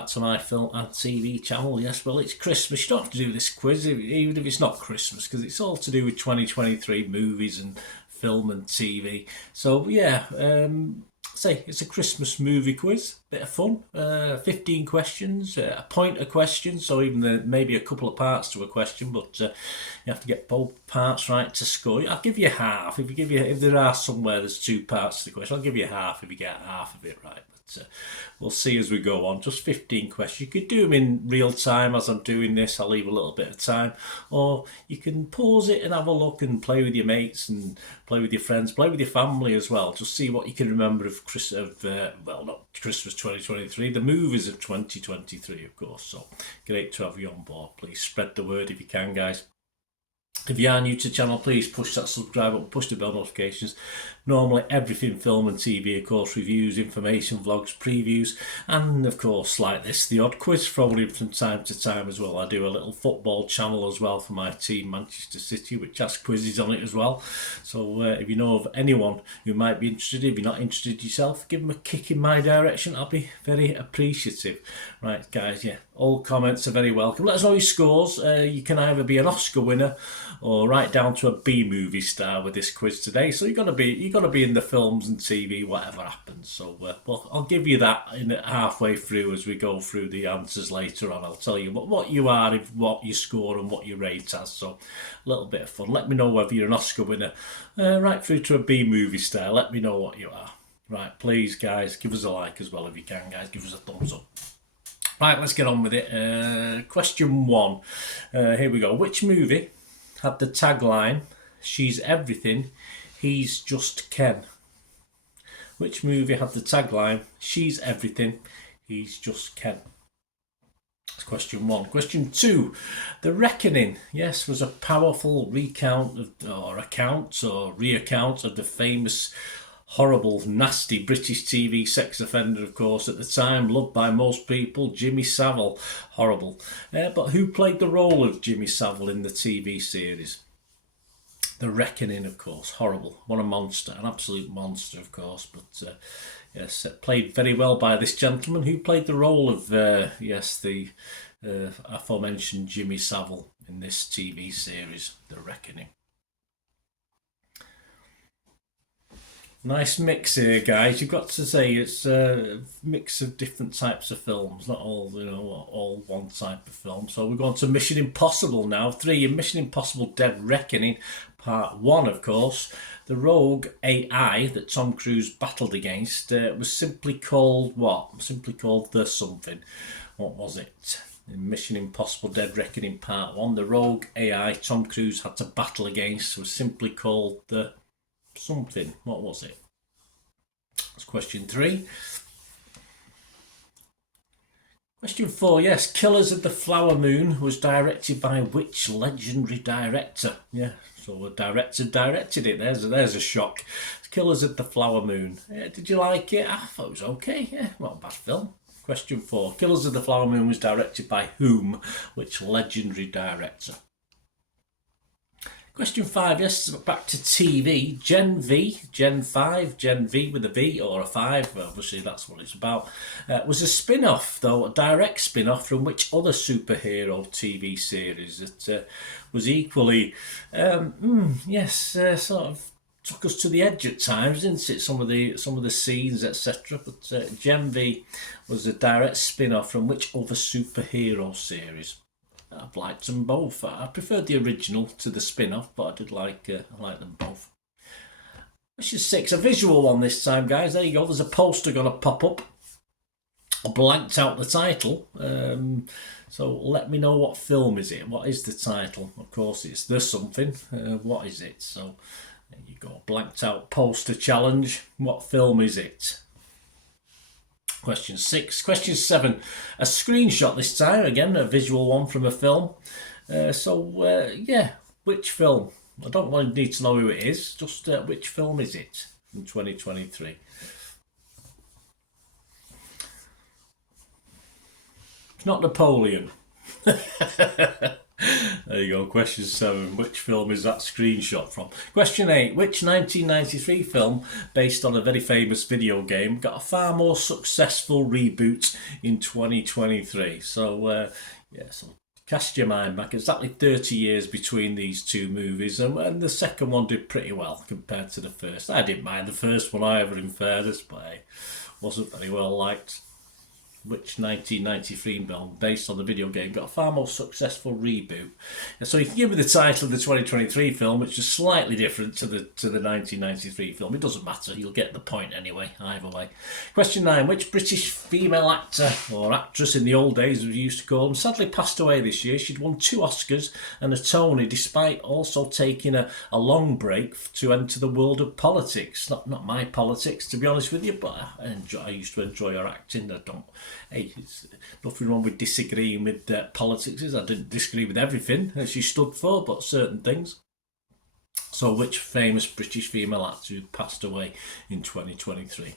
back to my film and TV channel. Yes, well, it's Christmas. You don't have to do this quiz, even if it's not Christmas, because it's all to do with 2023 movies and film and TV. So, yeah, say it's a Christmas movie quiz. Bit of fun. 15 questions, a point a question, so even maybe a couple of parts to a question, but you have to get both parts right to score. I'll give you half. If there are somewhere there's 2 parts to the question, I'll give you half if you get half of it right. We'll see as we go on. Just 15 questions. You could do them in real time as I'm doing this. I'll leave a little bit of time. Or you can pause it and have a look and play with your mates and play with your friends, play with your family as well. Just see what you can remember of not Christmas 2023, the movies of 2023, of course. So great to have you on board. Please spread the word if you can, guys. If you are new to the channel, please push that subscribe button, push the bell notifications. Normally everything film and TV, of course, reviews, information, vlogs, previews, and of course, like this, the odd quiz thrown in from time to time as well. I do a little football channel as well for my team, Manchester City, which has quizzes on it as well. So if you know of anyone who might be interested, if you're not interested yourself, give them a kick in my direction. I'll be very appreciative. Right, guys, yeah, all comments are very welcome. Let us know your scores. You can either be an Oscar winner or right down to a B-movie star with this quiz today. So you're gonna be in the films and TV, whatever happens. So well, I'll give you that in halfway through as we go through the answers later on. I'll tell you what you are, what you score, and what you rate as. So a little bit of fun. Let me know whether you're an Oscar winner, right through to a B-movie star. Let me know what you are. Right, please, guys, give us a like as well if you can, guys. Give us a thumbs up. Right, let's get on with it. Question 1. Here we go. Which movie had the tagline, "She's everything, he's just Ken"? Which movie had the tagline, "She's everything, he's just Ken"? That's question 1. Question 2. The Reckoning, yes, was a powerful reaccount of the famous, horrible, nasty British TV sex offender, of course, at the time, loved by most people, Jimmy Savile. Horrible. But who played the role of Jimmy Savile in the TV series? The Reckoning, of course. Horrible. What a monster. An absolute monster, of course. But yes, played very well by this gentleman who played the role of, the aforementioned Jimmy Savile in this TV series, The Reckoning. Nice mix here, guys. You've got to say it's a mix of different types of films, not all, all one type of film. So we're going to Mission Impossible now. 3, Mission Impossible Dead Reckoning, Part 1, of course. The rogue AI that Tom Cruise battled against was simply called what? Simply called the something. What was it? In Mission Impossible Dead Reckoning Part 1, the rogue AI Tom Cruise had to battle against was simply called the something. What was it? That's question 3. Question 4. Yes, Killers of the Flower Moon was directed by which legendary director? Yeah, so a director directed it. There's a shock. Killers of the Flower Moon. Did you like it? I thought it was okay. Yeah, not a bad film. Question 4. Killers of the Flower Moon was directed by whom? Which legendary director? Question 5, yes, back to TV. Gen V, Gen 5, Gen V with a V or a 5, obviously that's what it's about, was a spin-off, though, a direct spin-off from which other superhero TV series that was equally, sort of took us to the edge at times, didn't it? Some of the scenes, etc. But Gen V was a direct spin-off from which other superhero series? I've liked them both. I preferred the original to the spin-off, but I did like them both. Question 6, a visual one this time, guys. There you go. There's a poster going to pop up. I blanked out the title. So let me know what film is it. What is the title? Of course, it's The Something. What is it? So there you go. Blanked out poster challenge. What film is it? Question 6. Question 7. A screenshot this time. Again, a visual one from a film. Which film? I don't need to know who it is. Just which film is it in 2023? It's not Napoleon. There There you go. Question 7. Which film is that screenshot from? Question 8. Which 1993 film, based on a very famous video game, got a far more successful reboot in 2023? So, so cast your mind back. Exactly 30 years between these two movies, and the second one did pretty well compared to the first. I didn't mind the first one either, in fairness, but it wasn't very well liked. Which 1993 film, based on the video game, got a far more successful reboot? And so you can give me the title of the 2023 film, which is slightly different to the 1993 film. It doesn't matter, you'll get the point anyway, either way. Question 9. Which British female actor, or actress in the old days as we used to call them, sadly passed away this year? She'd won 2 Oscars and a Tony, despite also taking a long break to enter the world of politics. Not my politics, to be honest with you, but I used to enjoy her acting. Hey, it's nothing wrong with disagreeing with politics. I didn't disagree with everything that she stood for, but certain things. So, which famous British female actor who passed away in 2023?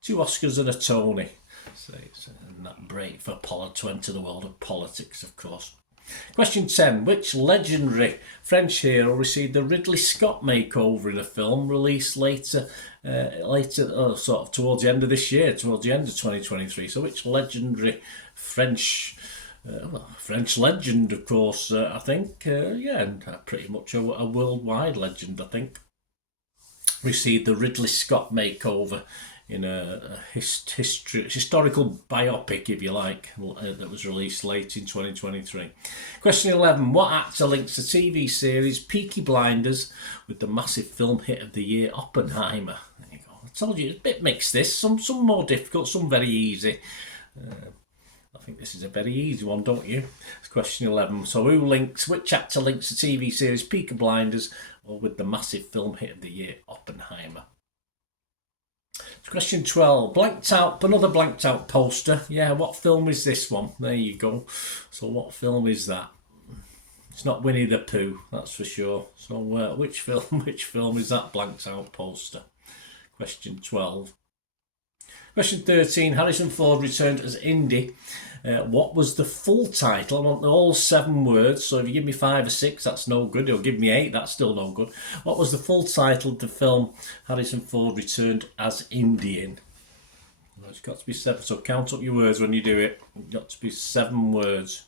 2 Oscars and a Tony. So it's that break for to enter the world of politics, of course. Question 10. Which legendary French hero received the Ridley Scott makeover in a film released later, sort of towards the end of this year, towards the end of 2023? So which legendary French legend, of course, I think, and pretty much a worldwide legend, I think, received the Ridley Scott makeover in a historical biopic, if you like, that was released late in 2023. Question 11. What actor links the TV series Peaky Blinders with the massive film hit of the year, Oppenheimer? There you go. I told you, it's a bit mixed this. Some more difficult, some very easy. I think this is a very easy one, don't you? It's question 11. So which actor links the TV series Peaky Blinders with the massive film hit of the year, Oppenheimer? Question 12. Another blanked out poster. Yeah, what film is this one? There you go. So what film is that? It's not Winnie the Pooh, that's for sure. So which film is that blanked out poster? Question 12. Question 13. Harrison Ford returned as Indy. What was the full title? I want all 7 words, so if you give me 5 or 6, that's no good. Or give me 8, that's still no good. What was the full title of the film Harrison Ford returned as Indy in? Well, it's got to be 7, so count up your words when you do it. It's got to be 7 words.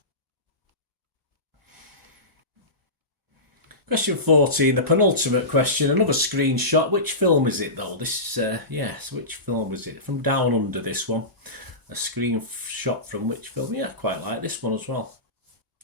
Question 14, the penultimate question, another screenshot. Which film is it though? This, yes, which film is it? From Down Under, this one. A screenshot from which film? Yeah, I quite like this one as well.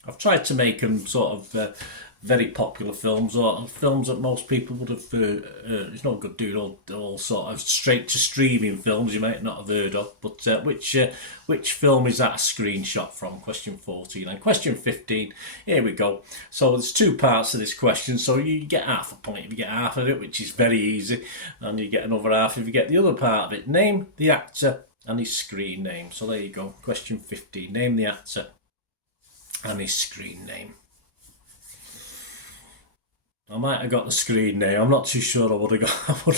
I've tried to make them sort of very popular films, or films that most people would have. It's not good doing all sort of straight to streaming films you might not have heard of. But which film is that a screenshot from? Question 14 and question 15. Here we go. So there's 2 parts to this question. So you get half a point if you get half of it, which is very easy, and you get another half if you get the other part of it. Name the actor and his screen name. So there you go. Question 15. Name the actor and his screen name. I might have got the screen name. I'm not too sure I would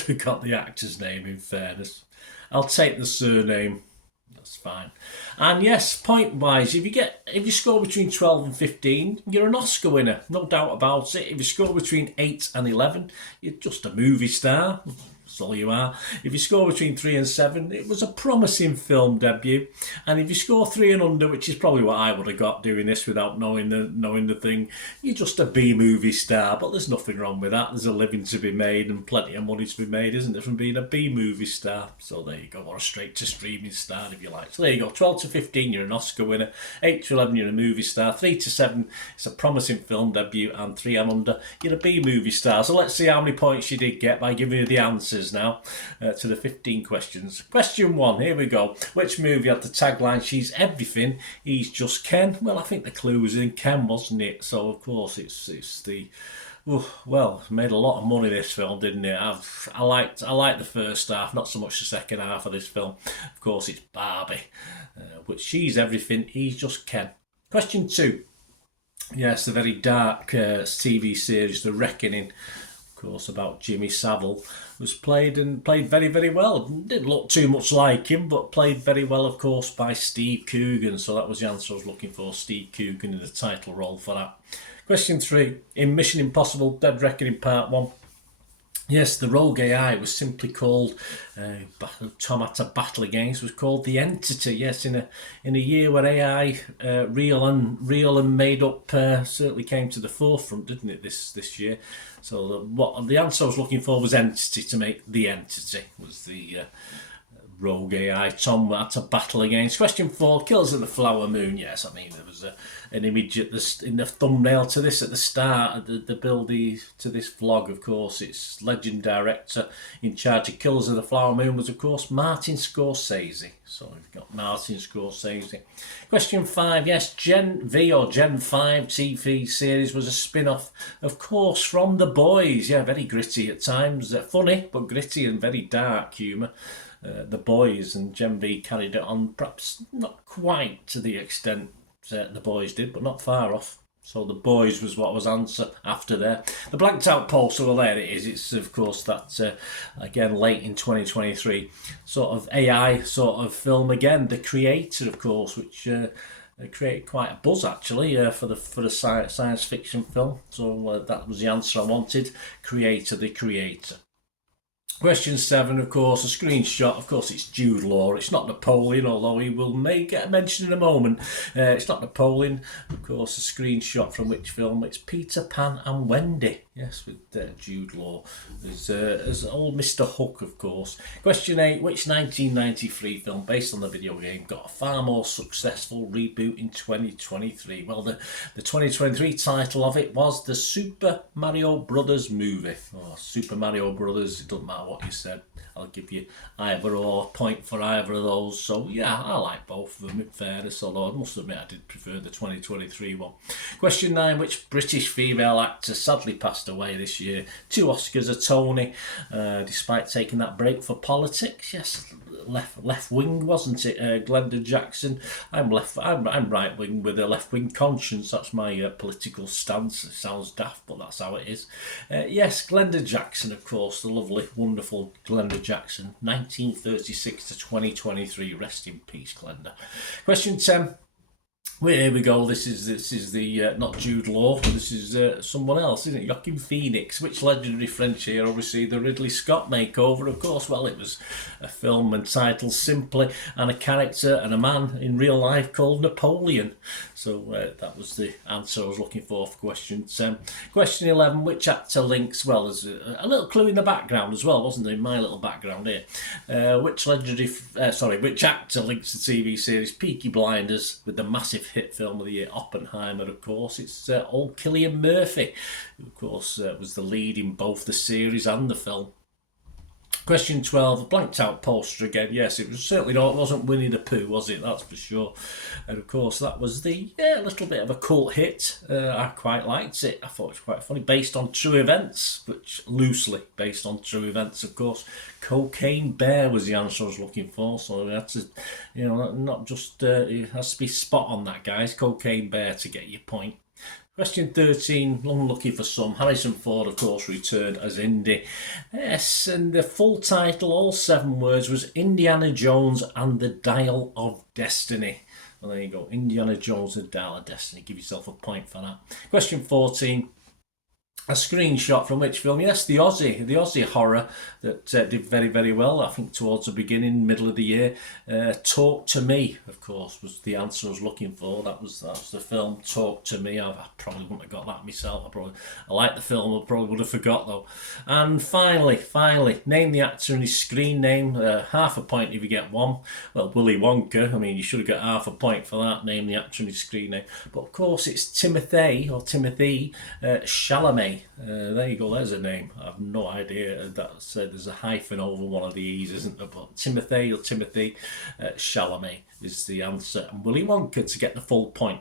have got the actor's name, in fairness. I'll take the surname. That's fine. And yes, point-wise, if you score between 12 and 15, you're an Oscar winner. No doubt about it. If you score between 8 and 11, you're just a movie star. That's all you are. If you score between 3 and 7, it was a promising film debut. And if you score 3 and under, which is probably what I would have got doing this without knowing the thing, you're just a B movie star. But there's nothing wrong with that. There's a living to be made and plenty of money to be made, isn't there, from being a B movie star? So there you go, or a straight to streaming star if you like. So there you go, 12 to 15, you're an Oscar winner. 8 to 11, you're a movie star. 3 to 7, it's a promising film debut. And 3 and under, you're a B movie star. So let's see how many points you did get by giving you the answers now to the 15 questions. Question 1, here we go. Which movie had the tagline, "She's everything, he's just Ken"? Well, I think the clue was in Ken, wasn't it? So of course it's the... well, made a lot of money this film, didn't it? I liked the first half, not so much the second half of this film. Of course, it's Barbie, but she's everything, he's just Ken. Question 2. Yes, the very dark TV series, The Reckoning, of course, about Jimmy Savile, was played very, very well. Didn't look too much like him, but played very well, of course, by Steve Coogan. So that was the answer I was looking for, Steve Coogan in the title role for that. Question 3. In Mission Impossible Dead Reckoning Part 1, yes, the rogue AI was simply called, Tom had to battle against, was called the Entity. Yes, in a year where AI, real and made up, certainly came to the forefront, didn't it? This year. So what the answer I was looking for was Entity, to make the Entity was the rogue AI Tom had to battle against. Question 4. Killers of the Flower Moon. Yes, I mean there was an image in the thumbnail to this at the start of the build to this vlog. Of course, its legend director in charge of Killers of the Flower Moon was, of course, Martin Scorsese. So we've got Martin Scorsese. Question 5. Yes, Gen V or Gen 5 TV series was a spin-off, of course, from The Boys. Yeah, very gritty at times. Funny, but gritty and very dark humour. The Boys, and Gen V carried it on, perhaps not quite to the extent The Boys did, but not far off. So The Boys was what was answer after there. The blanked out poster, well, there it is. It's, of course, that, again, late in 2023, sort of AI sort of film again. The Creator, of course, which created quite a buzz, actually, for the science fiction film. So that was the answer I wanted. Creator, the Creator. Question 7, of course, a screenshot. Of course, it's Jude Law. It's not Napoleon, although he may get mentioned in a moment. It's not Napoleon. Of course, a screenshot from which film? It's Peter Pan and Wendy. Yes, with Jude Law as old Mr. Hook, of course. Question 8, which 1993 film based on the video game got a far more successful reboot in 2023? Well, the 2023 title of it was the Super Mario Brothers movie. Oh, Super Mario Brothers, it doesn't matter what you said. I'll give you either or, point for either of those. So yeah, I like both of them in fairness, although I must admit I did prefer the 2023 one. Question 9, which British female actor sadly passed away this year? 2 Oscars, a Tony, despite taking that break for politics. Yes, left wing, wasn't it? Glenda Jackson. I'm right wing with a left wing conscience. That's my political stance. It sounds daft, but that's how it is. Yes, Glenda Jackson, of course, the lovely, wonderful Glenda Jackson, 1936 to 2023. Rest in peace, Glenda. Question 10. Well, here we go. This is the not Jude Law. This is someone else, isn't it? Joaquin Phoenix. Which legendary French hero received the Ridley Scott makeover? Of course, well, it was a film entitled simply, and a character and a man in real life called Napoleon. So that was the answer I was looking for question 10. Question 11. Which actor links? Well, there's a little clue in the background as well, wasn't there? In my little background here. Which actor links the TV series Peaky Blinders with the massive hit film of the year Oppenheimer? Of course, it's old Cillian Murphy, who of course was the lead in both the series and the film. Question 12, blanked out poster again. Yes, it was certainly not. It wasn't Winnie the Pooh, was it? That's for sure. And of course, that was the little bit of a cult hit. I quite liked it. I thought it was quite funny, based on true events, which loosely based on true events, of course. Cocaine Bear was the answer I was looking for. So we had to, not just it has to be spot on that, guys. Cocaine Bear to get your point. Question 13, unlucky for some. Harrison Ford, of course, returned as Indy. Yes, and the full title, all 7 words, was Indiana Jones and the Dial of Destiny. Well, there you go. Indiana Jones and the Dial of Destiny. Give yourself a point for that. Question 14. A screenshot from which film? Yes, the Aussie horror that did very, very well, I think, towards the beginning, middle of the year. Talk to Me, of course, was the answer I was looking for. That was the film, Talk to Me. I probably wouldn't have got that myself. I like the film, I probably would have forgot, though. And finally, name the actor and his screen name. Half a point if you get one. Well, Willy Wonka, I mean, you should have got half a point for that. Name the actor and his screen name. But of course, it's Timothy Chalamet. There you go, there's a name. I have no idea. There's a hyphen over one of the E's, isn't there? But Timothy Chalamet is the answer. And Willy Wonka to get the full point.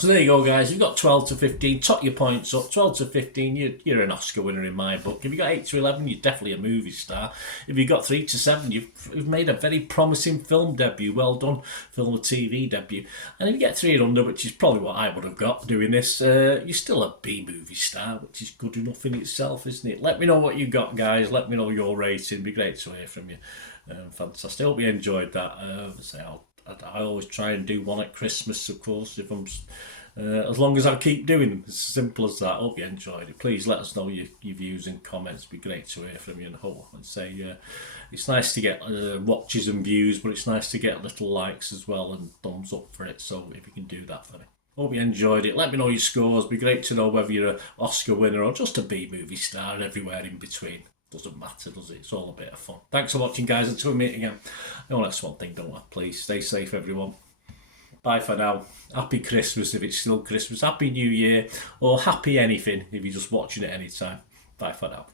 So there you go, guys. You've got 12 to 15. Top your points up. 12 to 15, you're an Oscar winner in my book. If you got 8 to 11, you're definitely a movie star. If you got 3 to 7, you've made a very promising film debut. Well done, film or TV debut. And if you get 3 and under, which is probably what I would have got doing this, you're still a B movie star, which is good enough in itself, isn't it? Let me know what you got, guys. Let me know your rating. It'd be great to hear from you. Fantastic. I hope you enjoyed that. I always try and do one at Christmas, of course, if I'm as long as I keep doing them. It's as simple as that. Hope you enjoyed it. Please let us know your views and comments. It'd be great to hear from you. And hope and say it's nice to get watches and views, but it's nice to get little likes as well and thumbs up for it. So if you can do that for me. Hope you enjoyed it. Let me know your scores. It'd be great to know whether you're an Oscar winner or just a B movie star and everywhere in between. Doesn't matter, does it? It's all a bit of fun. Thanks for watching, guys. Until we meet again. No, that's one thing, don't I? Please stay safe, everyone. Bye for now. Happy Christmas if it's still Christmas. Happy New Year. Or happy anything if you're just watching it anytime. Bye for now.